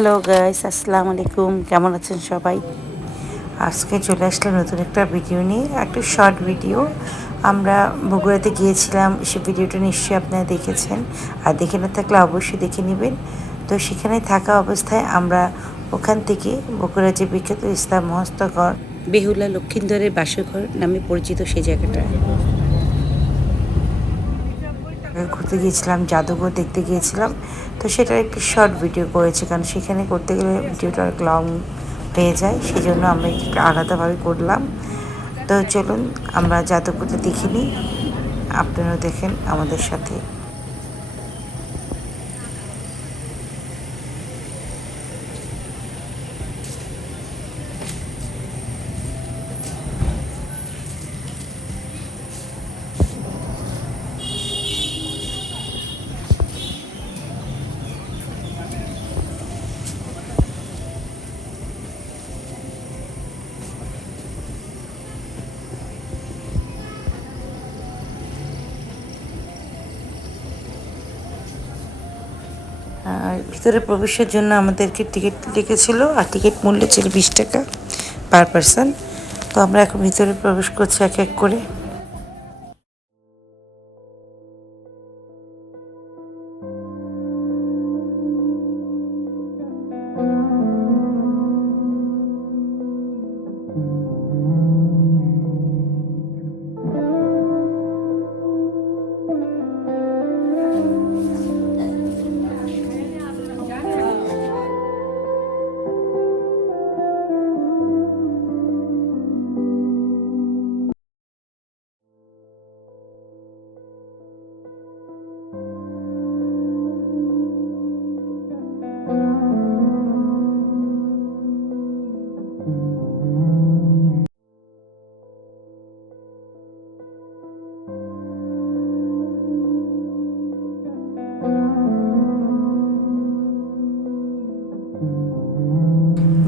Hello guys, আসসালামু আলাইকুম। কেমন আছেন সবাই? আজকে চলে আসলাম নতুন একটা ভিডিও নিয়ে, একটা শর্ট ভিডিও। আমরা বগুড়াতে গিয়েছিলাম, সে ভিডিওটা নিশ্চয়ই আপনারা দেখেছেন, আর দেখে না থাকলে অবশ্যই দেখে নেবেন। তো সেখানে থাকা অবস্থায় আমরা ওখান থেকে বগুড়া যে বিখ্যাত ইসলাম মহস্তঘর বেহুলা লক্ষিন্দরের বাসঘর নামে পরিচিত সেই জায়গাটা ঘুরতে গিয়েছিলাম, জাদুঘর দেখতে গিয়েছিলাম। তো সেটার একটি শর্ট ভিডিও করেছি, কারণ সেখানে করতে গেলে ভিডিওটা অনেক লং হয়ে যায়, সেই জন্য আমরা একটু আলাদাভাবে করলাম। তো চলুন আমরা জাদুঘরটা দেখে নিই, আপনারাও দেখেন আমাদের সাথে। ভিতরে প্রবেশের জন্য আমাদেরকে টিকিট লিখেছিল, আর টিকিট মূল্য ছিল 20 টাকা পার পারসন। তো আমরা এখন ভিতরে প্রবেশ করছি এক এক করে।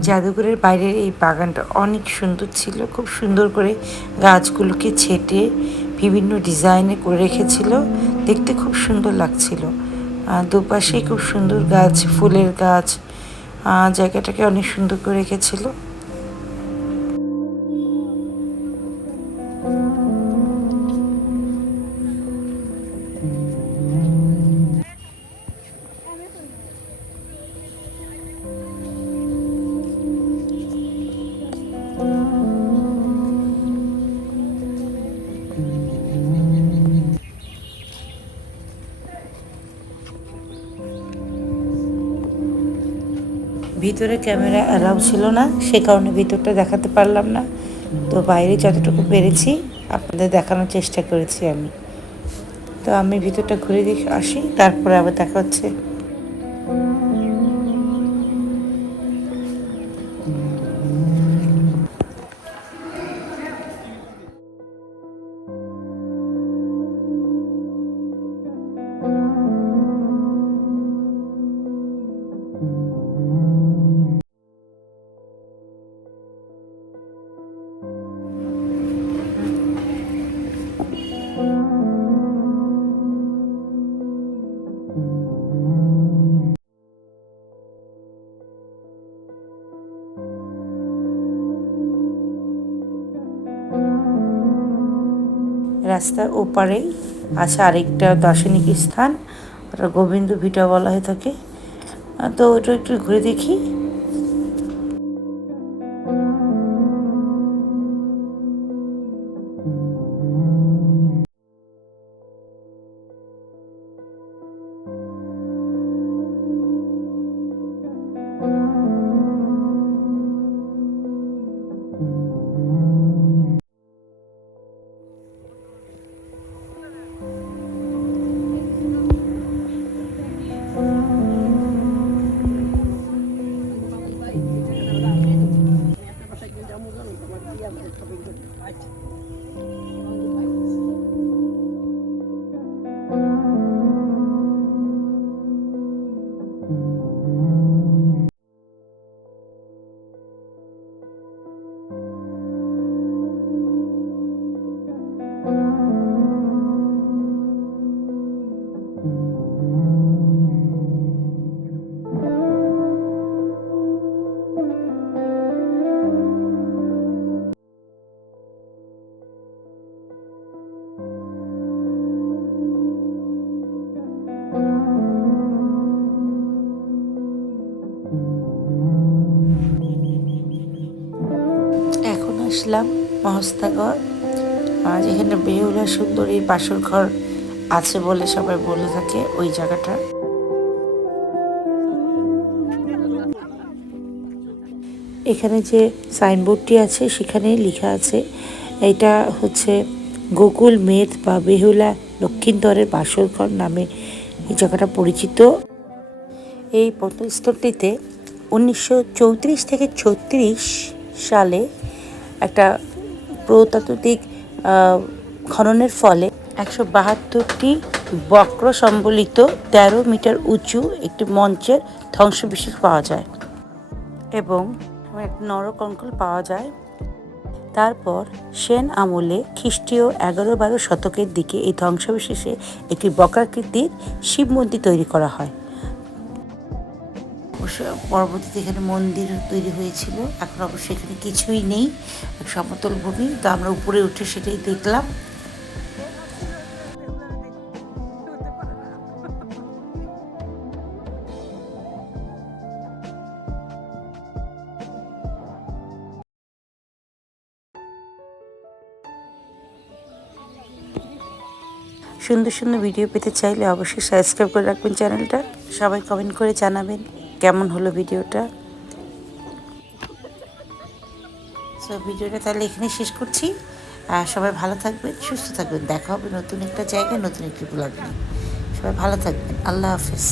জাদুঘরের বাইরের এই বাগানটা অনেক সুন্দর ছিল, খুব সুন্দর করে গাছগুলোকে ছেটে বিভিন্ন ডিজাইনে করে রেখেছিল, দেখতে খুব সুন্দর লাগছিল। দুপাশেই খুব সুন্দর গাছ, ফুলের গাছ, জায়গাটাকে অনেক সুন্দর করে রেখেছিল। ভিতরে ক্যামেরা অ্যালাউ ছিল না, সে কারণে ভিতরটা দেখাতে পারলাম না। তো বাইরে যতটুকু পেরেছি আপনাদের দেখানোর চেষ্টা করেছি আমি। তো আমি ভিতরটা ঘুরে দেখে আসি, তারপরে আবার দেখা হচ্ছে। রাস্তার ওপারেই আছে আরেকটা দার্শনিক স্থান, ওটা গোবিন্দ ভিটা বলা হয়ে থাকে। তো ওটা একটু ঘুরে দেখি। আসলাম মহস্তাগর, যেখানে বেহুলা সুন্দরীর বাসর ঘর আছে বলে সবাই বলে থাকে ওই জায়গাটা। এখানে যে সাইনবোর্ডটি আছে সেখানে লেখা আছে এটা হচ্ছে গোকুল মেদ বা বেহুলা লক্ষিন্দরের বাসর ঘর নামে এই জায়গাটা পরিচিত। এই প্রত্নস্থলটিতে 1934 থেকে 36 সালে একটা প্রত্নতাত্ত্বিক খননের ফলে 172টি বক্র সম্বলিত 13 মিটার উঁচু একটি মঞ্চের ধ্বংসবিশেষ পাওয়া যায় এবং একটা নরকঙ্কাল পাওয়া যায়। তারপর সেন আমলে খ্রিস্টীয় 11-12 শতকের দিকে এই ধ্বংসাবশেষে একটি বক্রাকৃতির শিব মন্দির তৈরি করা হয়। পরবর্তীতে এখানে মন্দির তৈরি হয়েছিল, এখন অবশ্য এখানে কিছুই নেই, সমতল ভূমি। তো আমরা উপরে উঠে সেটাই দেখলাম। সুন্দর সুন্দর ভিডিও পেতে চাইলে অবশ্যই সাবস্ক্রাইব করে রাখবেন চ্যানেলটা। সবাই কমেন্ট করে জানাবেন কেমন হলো ভিডিওটা। সো ভিডিওটা তাহলে এখানে শেষ করছি। সবাই ভালো থাকবেন, সুস্থ থাকবেন। দেখা হবে নতুন একটা জায়গায়, নতুন একটি ব্লগ নিয়ে। সবাই ভালো থাকবেন। আল্লাহ হাফেজ।